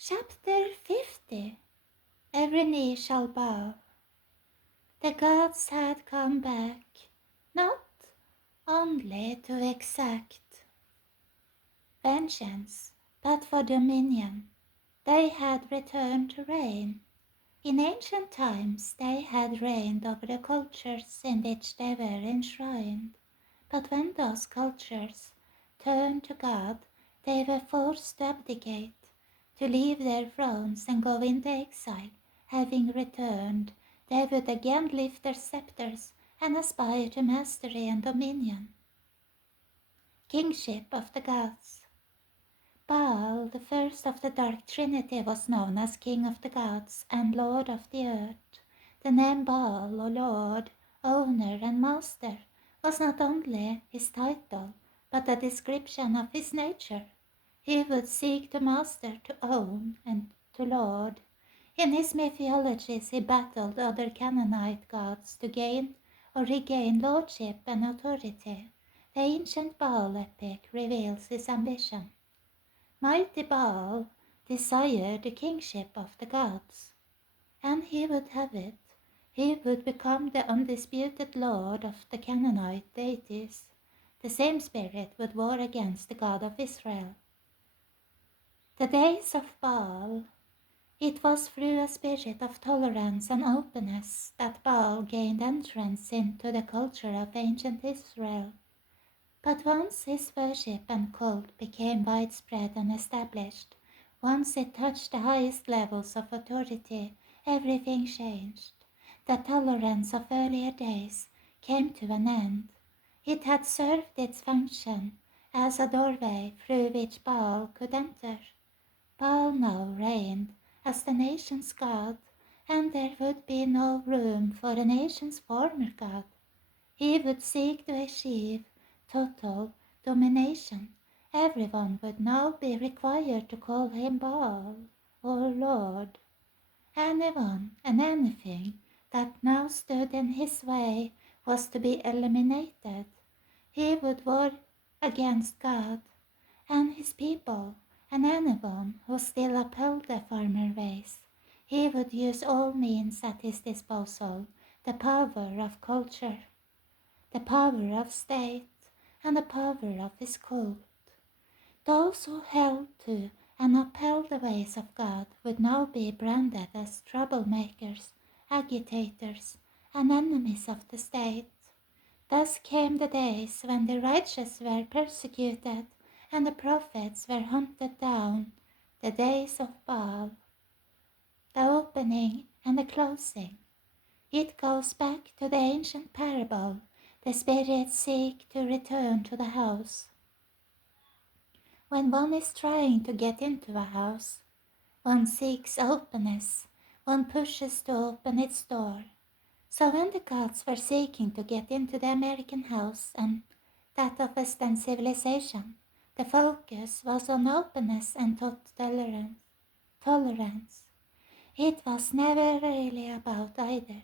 Chapter 50. Every knee shall bow. The gods had come back, not only to exact vengeance, but for dominion. They had returned to reign. In ancient times they had reigned over the cultures in which they were enshrined. But when those cultures turned to God, they were forced to abdicate, to leave their thrones and go into exile. Having returned, they would again lift their scepters and aspire to mastery and dominion. Kingship of the gods. Baal, the first of the Dark Trinity, was known as King of the gods and Lord of the earth. The name Baal, or Lord, Owner, and Master, was not only his title, but a description of his nature. He would seek to master, to own, and to lord. In his mythologies he battled other Canaanite gods to gain or regain lordship and authority. The ancient Baal epic reveals his ambition. Mighty Baal desired the kingship of the gods, and he would have it. He would become the undisputed lord of the Canaanite deities. The same spirit would war against the God of Israel. The days of Baal. It was through a spirit of tolerance and openness that Baal gained entrance into the culture of ancient Israel. But once his worship and cult became widespread and established, once it touched the highest levels of authority, everything changed. The tolerance of earlier days came to an end. It had served its function as a doorway through which Baal could enter. Baal now reigned as the nation's god, and there would be no room for the nation's former god. He would seek to achieve total domination. Everyone would now be required to call him Baal or Lord. Anyone and anything that now stood in his way was to be eliminated. He would war against God and his people and anyone who still upheld the former ways. He would use all means at his disposal, the power of culture, the power of state, and the power of his cult. Those who held to and upheld the ways of God would now be branded as troublemakers, agitators, and enemies of the state. Thus came the days when the righteous were persecuted and the prophets were hunted down, the days of Baal. The opening and the closing. It goes back to the ancient parable. The spirits seek to return to the house. When one is trying to get into a house, one seeks openness, one pushes to open its door. So when the gods were seeking to get into the American house and that of Western civilization, the focus was on openness and tolerance. It was never really about either.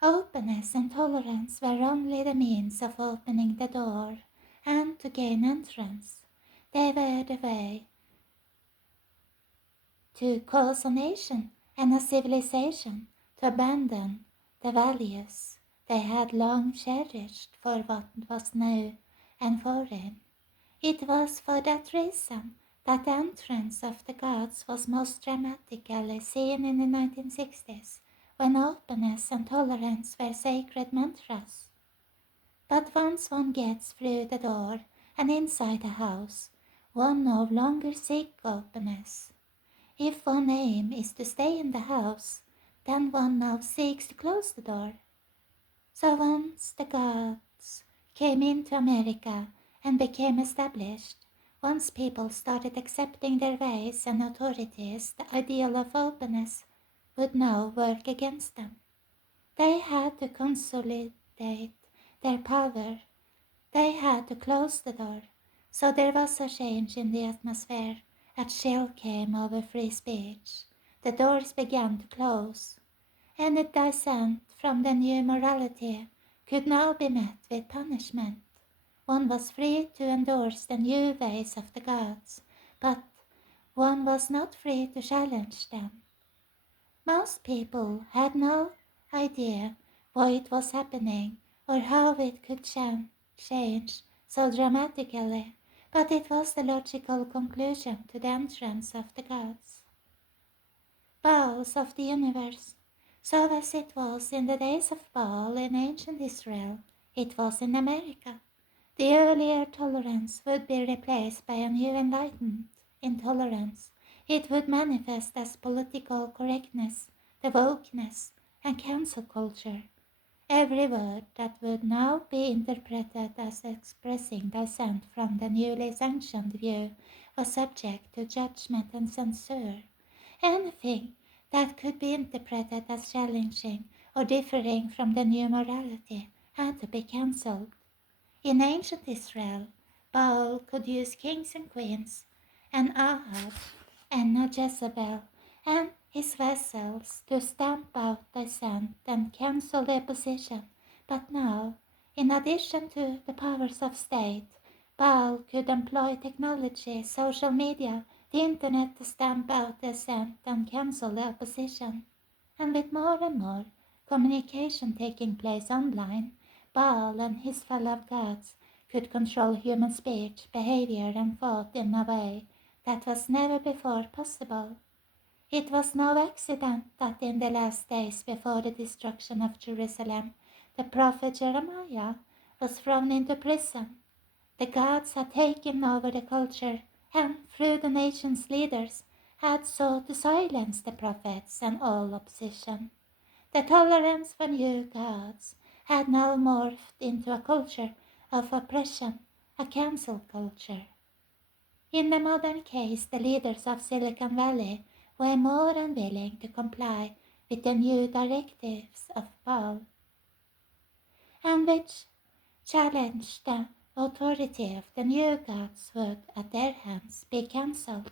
Openness and tolerance were only the means of opening the door and to gain entrance. They were the way to cause a nation and a civilization to abandon the values they had long cherished for what was new and foreign. It was for that reason that the entrance of the gods was most dramatically seen in the 1960s, when openness and tolerance were sacred mantras. But once one gets through the door and inside the house, one no longer seeks openness. If one aim is to stay in the house, then one now seeks to close the door. So once the gods came into America and became established, once people started accepting their ways and authorities, the ideal of openness would now work against them. They had to consolidate their power. They had to close the door. So there was a change in the atmosphere. A chill came over free speech. The doors began to close. Any dissent from the new morality could now be met with punishment. One was free to endorse the new ways of the gods, but one was not free to challenge them. Most people had no idea why it was happening or how it could change so dramatically, but it was the logical conclusion to the entrance of the gods. Bowls of the universe. So as it was in the days of Baal in ancient Israel, it was in America. The earlier tolerance would be replaced by a new enlightened intolerance. It would manifest as political correctness, the wokeness, and cancel culture. Every word that would now be interpreted as expressing dissent from the newly sanctioned view was subject to judgment and censure. Anything that could be interpreted as challenging or differing from the new morality had to be cancelled. In ancient Israel, Baal could use kings and queens, and Ahab and Jezebel and his vassals to stamp out dissent and cancel the opposition. But now, in addition to the powers of state, Baal could employ technology, social media, the internet to stamp out dissent and cancel the opposition. And with more and more communication taking place online, Baal and his fellow gods could control human speech, behavior, and thought in a way that was never before possible. It was no accident that in the last days before the destruction of Jerusalem, the prophet Jeremiah was thrown into prison. The gods had taken over the culture and, through the nation's leaders, had sought to silence the prophets and all opposition. The tolerance for new gods had now morphed into a culture of oppression, a cancel culture. In the modern case, the leaders of Silicon Valley were more unwilling to comply with the new directives of Baal, and which challenged the authority of the new gods would, at their hands, be cancelled.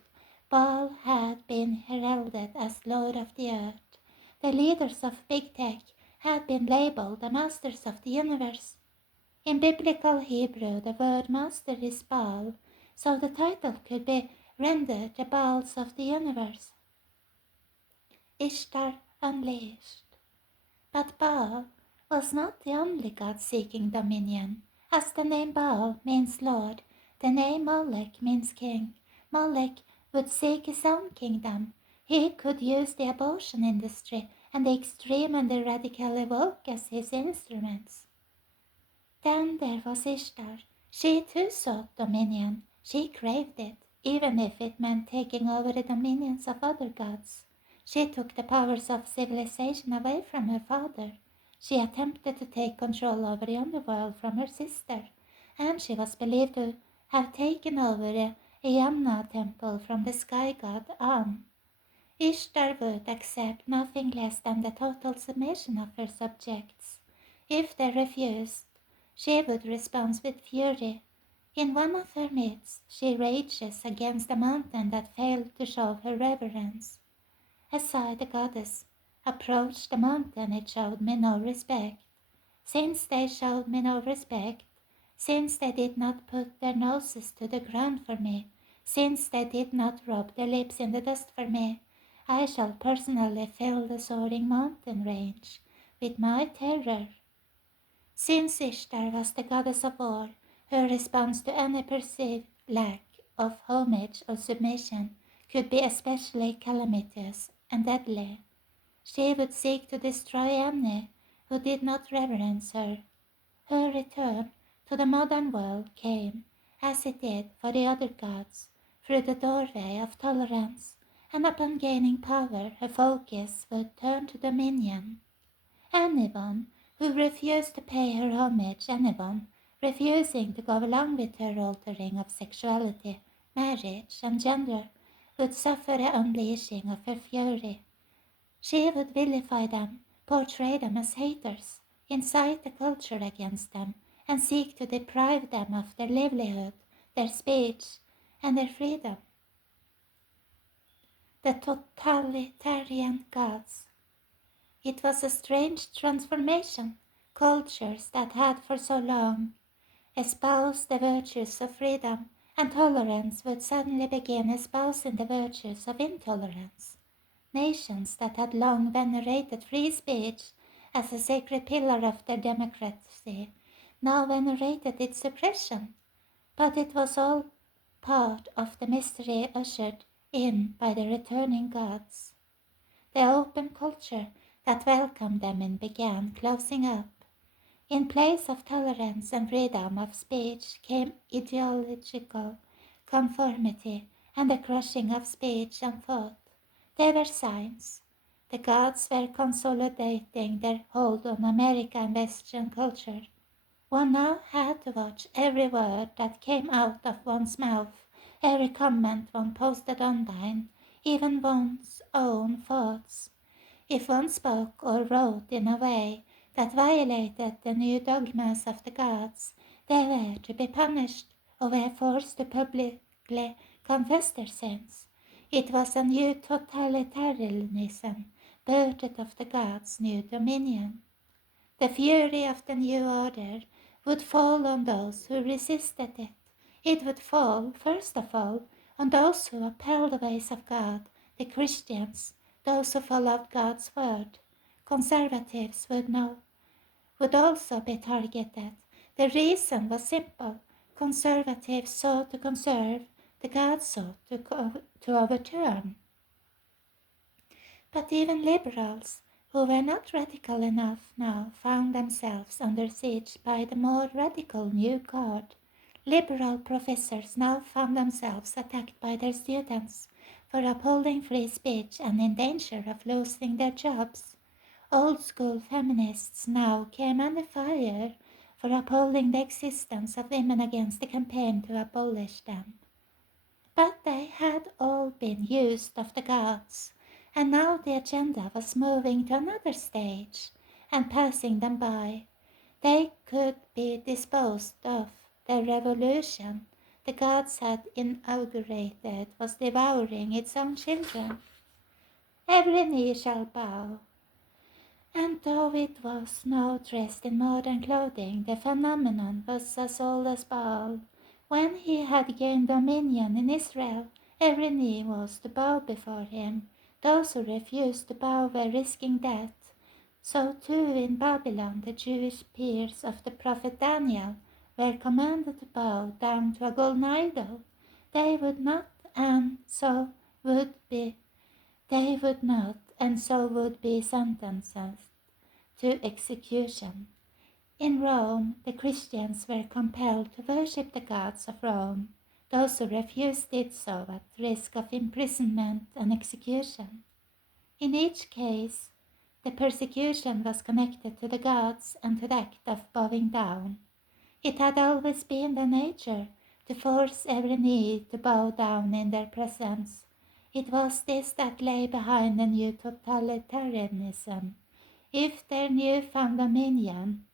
Baal had been heralded as Lord of the Earth. The leaders of big tech had been labeled the masters of the universe. In biblical Hebrew, the word master is Baal, so the title could be rendered the Baals of the universe. Ishtar unleashed. But Baal was not the only god seeking dominion. As the name Baal means Lord, the name Molech means king. Molech would seek his own kingdom. He could use the abortion industry and the extreme and the radically woke as his instruments. Then there was Ishtar. She too sought dominion. She craved it, even if it meant taking over the dominions of other gods. She took the powers of civilization away from her father. She attempted to take control over the underworld from her sister, and she was believed to have taken over the Yamna temple from the sky god An. Ishtar would accept nothing less than the total submission of her subjects. If they refused, she would respond with fury. In one of her myths, she rages against a mountain that failed to show her reverence. As I, the goddess, approached the mountain, it showed me no respect. Since they showed me no respect, since they did not put their noses to the ground for me, since they did not rub their lips in the dust for me, I shall personally fill the soaring mountain range with my terror. Since Ishtar was the goddess of war, her response to any perceived lack of homage or submission could be especially calamitous and deadly. She would seek to destroy any who did not reverence her. Her return to the modern world came, as it did for the other gods, through the doorway of tolerance, and upon gaining power her focus would turn to dominion. Anyone who refused to pay her homage, anyone refusing to go along with her altering of sexuality, marriage, and gender, would suffer the unleashing of her fury. She would vilify them, portray them as haters, incite the culture against them, and seek to deprive them of their livelihood, their speech, and their freedom. The totalitarian gods. It was a strange transformation. Cultures that had for so long espoused the virtues of freedom and tolerance would suddenly begin espousing the virtues of intolerance. Nations that had long venerated free speech as a sacred pillar of their democracy now venerated its suppression, but it was all part of the mystery ushered in by the returning gods. The open culture that welcomed them in began closing up. In place of tolerance and freedom of speech came ideological conformity and the crushing of speech and thought. They were signs. The gods were consolidating their hold on America and Western culture. One now had to watch every word that came out of one's mouth, every comment one posted online, even one's own thoughts. If one spoke or wrote in a way that violated the new dogmas of the gods, they were to be punished or were forced to publicly confess their sins. It was a new totalitarianism, birthed of the gods' new dominion. The fury of the new order would fall on those who resisted it. It would fall, first of all, on those who upheld the ways of God, the Christians, those who followed God's word. Conservatives would also be targeted. The reason was simple. Conservatives sought to conserve, the gods sought to overturn. But even liberals, who were not radical enough now, found themselves under siege by the more radical new guard. Liberal professors now found themselves attacked by their students for upholding free speech and in danger of losing their jobs. Old school feminists now came under fire for upholding the existence of women against the campaign to abolish them. But they had all been used of the gods, and now the agenda was moving to another stage and passing them by. They could be disposed of. The revolution the gods had inaugurated was devouring its own children. Every knee shall bow. And though it was now dressed in modern clothing, the phenomenon was as old as Baal. When he had gained dominion in Israel, every knee was to bow before him. Those who refused to bow were risking death. So too in Babylon the Jewish peers of the prophet Daniel were commanded to bow down to a golden idol. They would not, and so would be they would not, and so would be sentenced to execution. In Rome, the Christians were compelled to worship the gods of Rome. Those who refused did so at risk of imprisonment and execution. In each case, the persecution was connected to the gods and to the act of bowing down. It had always been their nature to force every knee to bow down in their presence. It was this that lay behind the new totalitarianism. If their newfound dominion,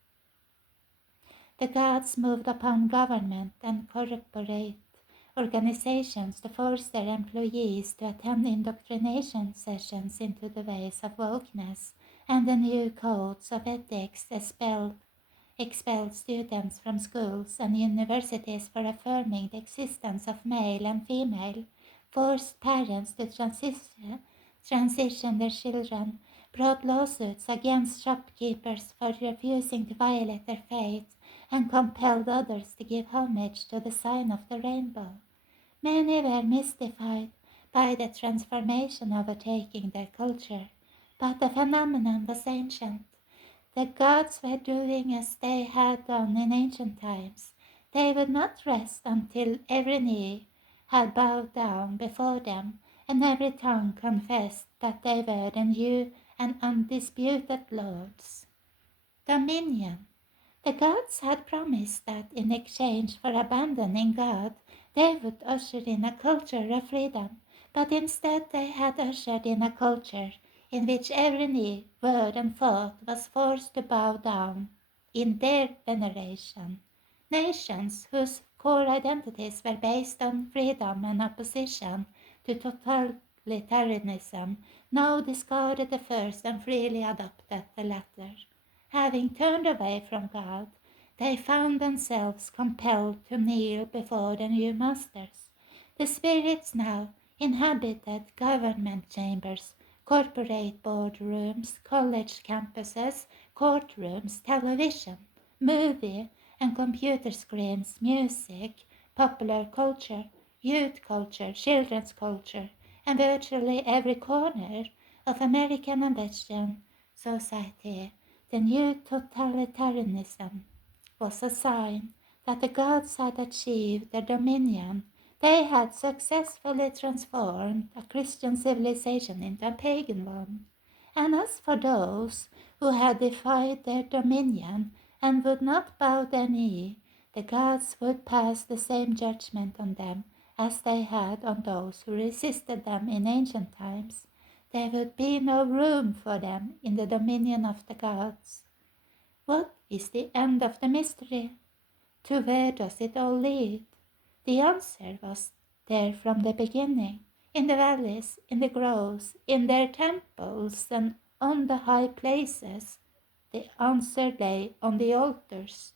the gods moved upon government and corporate organizations to force their employees to attend indoctrination sessions into the ways of wokeness and the new codes of ethics expelled students from schools and universities for affirming the existence of male and female, forced parents to transition their children, brought lawsuits against shopkeepers for refusing to violate their faith, and compelled others to give homage to the sign of the rainbow. Many were mystified by the transformation overtaking their culture, but the phenomenon was ancient. The gods were doing as they had done in ancient times. They would not rest until every knee had bowed down before them, and every tongue confessed that they were the new and undisputed lords. Dominion. The gods had promised that in exchange for abandoning God, they would usher in a culture of freedom, but instead they had ushered in a culture in which every knee, word, and thought was forced to bow down in their veneration. Nations whose core identities were based on freedom and opposition to totalitarianism now discarded the first and freely adopted the latter. Having turned away from God, They found themselves compelled to kneel before the new masters. The spirits now inhabited government chambers, corporate boardrooms, college campuses, courtrooms, television, movie and computer screens, music, popular culture, youth culture, children's culture, and virtually every corner of American and Western society. The new totalitarianism was a sign that the gods had achieved their dominion. They had successfully transformed a Christian civilization into a pagan one. And as for those who had defied their dominion and would not bow their knee, the gods would pass the same judgment on them as they had on those who resisted them in ancient times. There would be no room for them in the dominion of the gods. What is the end of the mystery? To where does it all lead? The answer was there from the beginning, in the valleys, in the groves, in their temples, and on the high places. The answer lay on the altars.